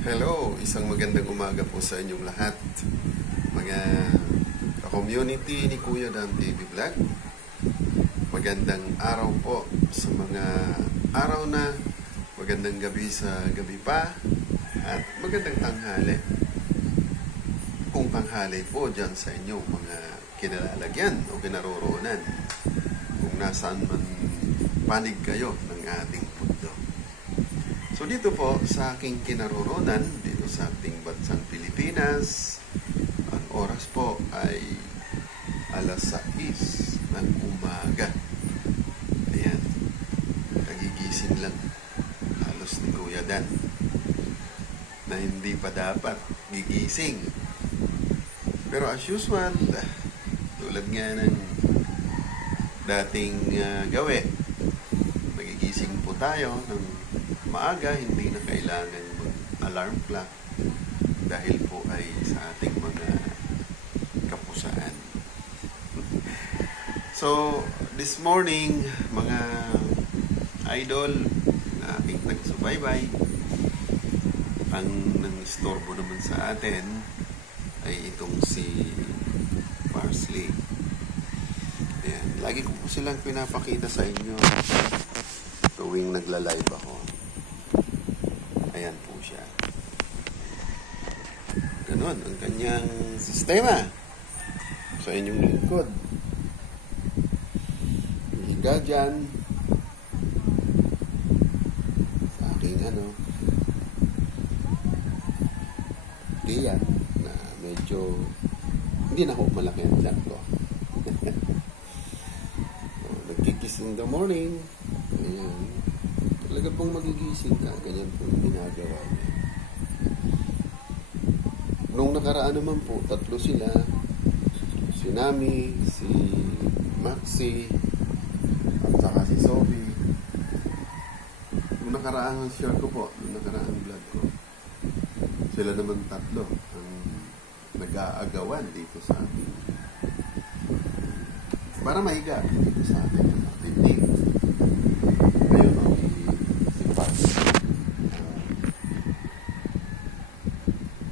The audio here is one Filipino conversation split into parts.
Hello, isang magandang umaga po sa inyong lahat, mga community ni Kuya Dan TV Vlog. Magandang araw po sa mga araw na, magandang gabi sa gabi pa, at magandang tanghali kung tanghali po dyan sa inyong mga kinalalagyan o kinaroroonan, kung nasaan man panig kayo ng ating mundo. So dito po sa aking kinaroroonan, dito sa ating bansang Pilipinas, ang oras po ay alas 6 ng umaga. Ayan, nagigising lang halos ni Kuya Dan na hindi pa dapat gigising. Pero as usual, tulad nga ng dating gawe, nagigising po tayo ng maaga, hindi na kailangan mag-alarm clock dahil po ay sa ating mga kapusaan. So, this morning, mga idol na aking taga-subaybay, ang nang-istorbo naman sa atin ay itong si Parsley. Ayan. Lagi ko po silang pinapakita sa inyo tuwing nagla-live ako. Ayan po siya. Ganon ang kanyang sistema sa inyong lingkod. Higa dyan sa aking tiyan na medyo hindi na ako malaki ang tiyan ko. Nagkikis in the morning. Ayan. Talaga pong magigising ka, ganyan po yung ginagawa niya. Nung nakaraan naman po, 3 sila. Si Nami, si Maxi, at saka si Sophie. Nung nakaraan share ko po, nung nakaraan vlog ko, sila naman 3 ang nag-aagawan dito sa atin. Para mahiga dito sa atin. Hindi.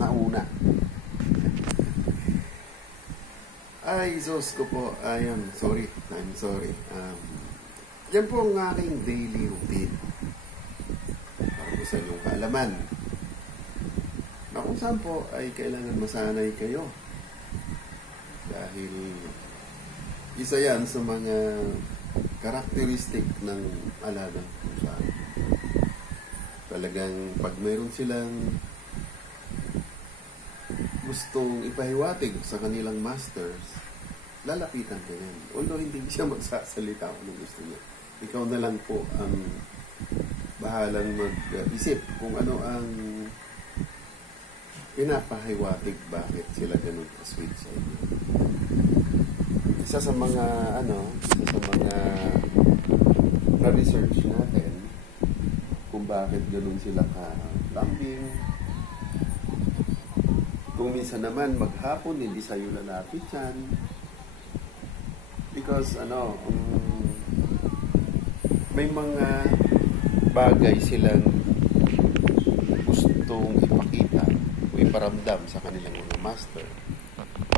Nauna. Ay, Diyos ko po. I'm sorry. Yan po ang aking daily routine. Para po sa inyong kaalaman. Na kung saan po ay kailangan masanay kayo. Dahil isa yan sa mga karakteristik ng alagang pusa. Talagang pag mayroon silang gustong ipahiwatig sa kanilang masters, lalapitan ka yan. Although hindi siya magsasalita kung gusto niya. Ikaw na lang po ang bahalang mag-isip kung ano ang pinapahiwatig, bakit sila ganun ka-sweet sa inyo. Isa sa mga na-research natin kung bakit ganun sila ka-lambing. Kung minsan naman maghapon hindi sa'yo lalapit yan because may mga bagay silang gustong ipakita o iparamdam sa kanilang mga master.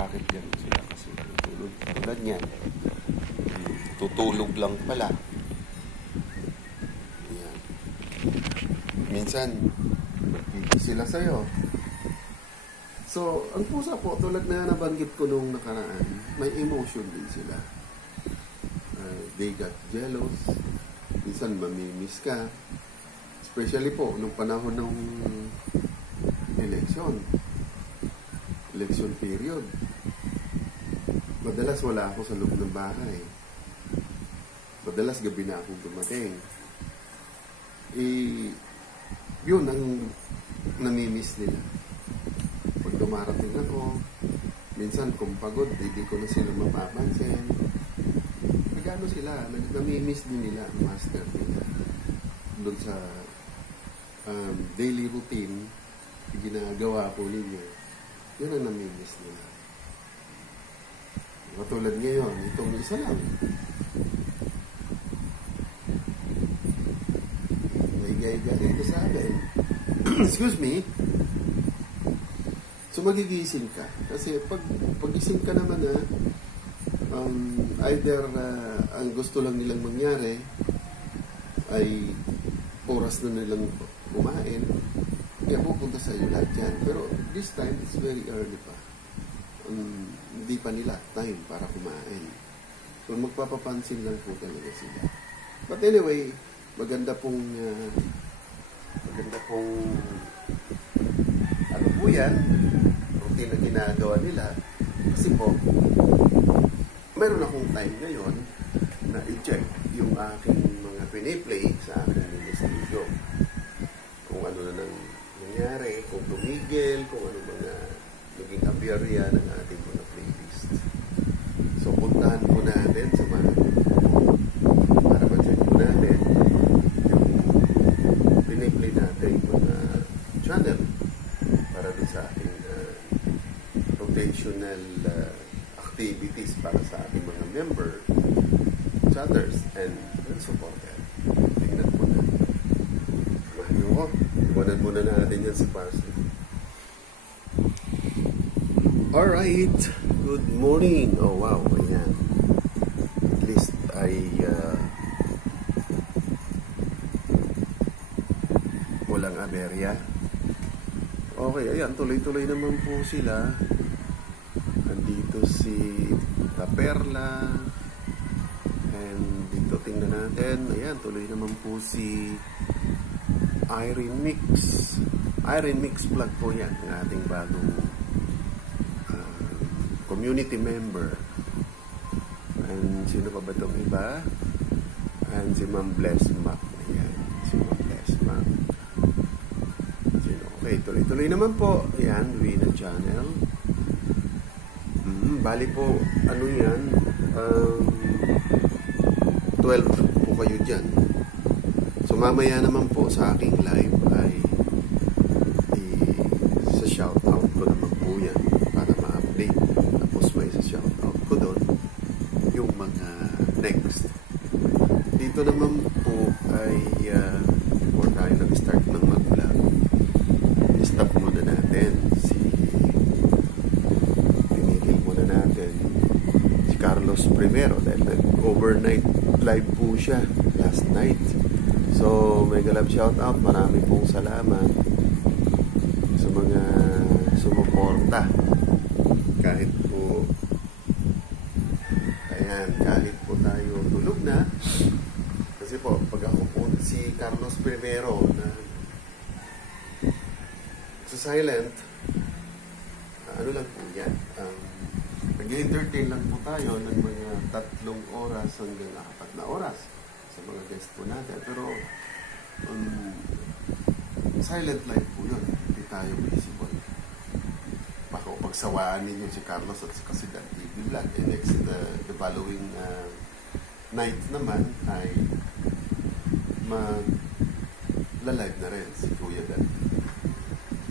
Bakit ganun sila kasi tutulog? Tulad niyan, tutulog lang pala. Ayan. Minsan magpipis sila sa'yo. So, ang pusa po, tulad na nabanggit ko nung nakaraan, may emotion din sila. They got jealous. Minsan mamimiss ka. Especially po, nung panahon ng election period. Madalas wala ako sa loob ng bahay. Madalas gabi na akong dumating. Yun ang namimiss nila. Pag dumarating ako, minsan kung pagod, hindi ko na sila mapapansin. Nagano sila, namimiss din nila ang master nila. Doon sa daily routine, ginagawa po ninyo, yun ang namimiss nila. Katulad ngayon, itong isa lang. May gaya dito sa akin. excuse me, so magigising ka. Kasi pag-gising ka naman either ang gusto lang nilang mangyari ay oras na nilang kumain, kaya pupunta sa iyo lahat yan. Pero this time, it's very early pa. Hindi pa nila time para kumain. So magpapapansin lang po talaga sila. But anyway, maganda pong ano po yan, routine na ginagawa nila. Kasi po, meron akong time ngayon na i-check yung aking mga piniplay sa aking studio. Kung ano na nang nangyari, kung tumigil, kung ano mga naging aberya ng ating mga playlist. So, puntahan po natin sa mga para ma-check po natin yung piniplay natin mga channel para doon sa ating rotational activities para sa ating mga member, chatters, and supporter. Tingnan po natin. Mahalo ko. Iwanan muna natin yan si Parsley. Alright. Good morning. Oh wow. Ayan. At least ay walang aberya. Okay. Ayan. Tuloy-tuloy naman po sila. Andito si La Perla. And dito tingnan natin. Ayan. Tuloy naman po si Irene Mix. Irene Mix vlog po yan. Ang ating bagong community member. And sino pa ba itong iba? And si Ma'am Bless Mac. Ayan. Si Ma'am Bless Mac. Okay. Tuloy-tuloy naman po. Ayan. Luina Channel. Bali po. Ano yan? 12 po kayo dyan. So mamaya naman po sa aking live ay sa shoutout ko naman po yan para ma-update. Tapos may sa shoutout ko doon yung mga next. Dito naman po ay before tayo nag-start ng mag-vlog, stop muna natin pinigil muna natin si Carlos Primero dahil nag-overnight live po siya last night. So, mega love shoutout. Marami pong salamat sa mga sumuporta. Kahit po kahit po tayo tulog na. Kasi po, pag ako po si Carlos Primero na sa silent, ano lang po yan. Nag-entertain lang po tayo ng mga 3 oras hanggang 4 na oras sa mga guest po natin. Pero silent life po yun. Hindi tayo visible. Baka pagsawaan ninyo si Carlos at si Dan TV Vlog. And next, the following night naman ay mag-live na rin si Kuya Dan.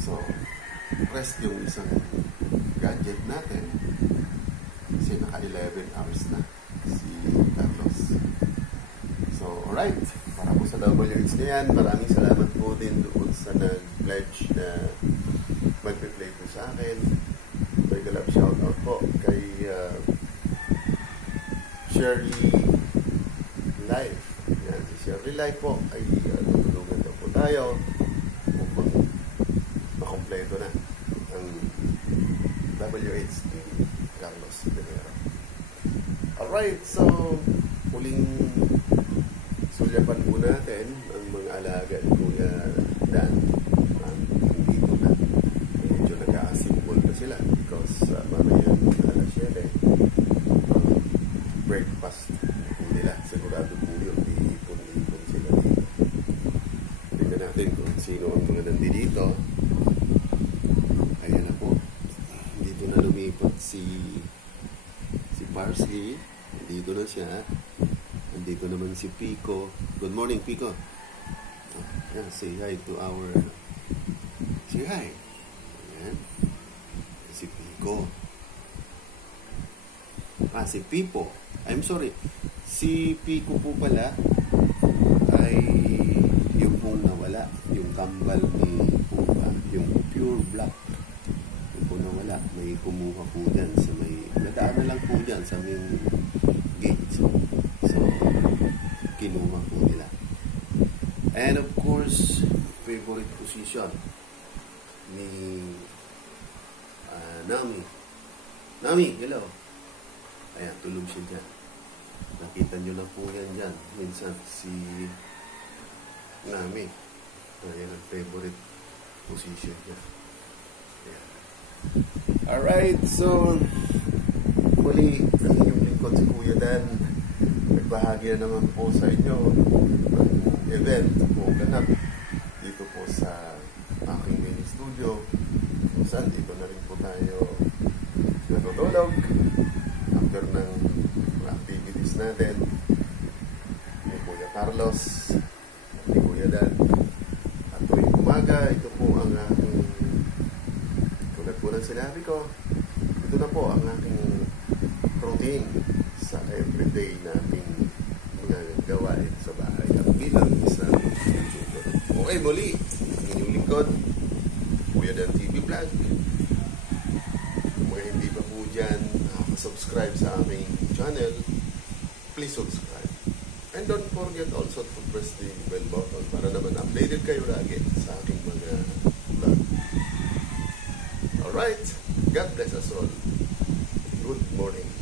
So, rest yung isang gadget natin kasi naka 11 hours na si Carlos. So, alright. Para po sa WH na yan, maraming salamat po din doon sa nag-pledge na mag-play po sa akin. Mega love shoutout po kay Shirley Life. Yan, si Shirley Life po ay tutulungan daw po tayo upang makompleto na ang WH ni Carlos Pinero. Alright, so huling sulyapan po natin ang mga alaga ni Kuya Dan. Dito na medyo nag-a-assemble na sila because mamaya alas 7 breakfast po nila. Sigurado po yun, iipon sila dito. Tingnan natin kung sino ang mga nandito. Ayan na po. Dito na lumipat si Parsley. Dito na siya. Dito naman si Pico. Good morning, Pico. Yeah, say hi to our... Say hi. Ayan. Si Pico. Si Pipo. I'm sorry. Si Pico po pala ay yung pong nawala. yung kambal ni Pupa, yung pure black. Yung po nawala, may kumuha po dyan sa may, nadaan na lang po dyan sa may gate. So, kinuha po nila. And of course, favorite position ni Nami. Nami, hello. Ayan, tulog siya dyan. Nakita nyo lang po yan dyan. Minsan si Nami. Ayan ang favorite position niya. Ayan. Alright, so muli, ang inyong lingkod si Kuya Dan. Nagbahagi na naman po sa inyo ng event po ganap dito po sa aking mini studio. Kung saan dito na rin po tayo natutulog after ng activities natin ni Kuya Carlos at ni Kuya Dan. At tuwing umaga, ito po ang aking, tulad po ng sinabi ko, ito na po ang aking routine sa everyday nating mga gawain sa bahay at bilang isang YouTuber. Okay, muli, inyong lingkod, Kuya Dan TV Vlog. Kung mga hindi pa po dyan subscribe sa aming channel, please subscribe. And don't forget also to press the bell button para naman updated kayo lagi sa aking mga vlog. Alright, God bless us all. Good morning.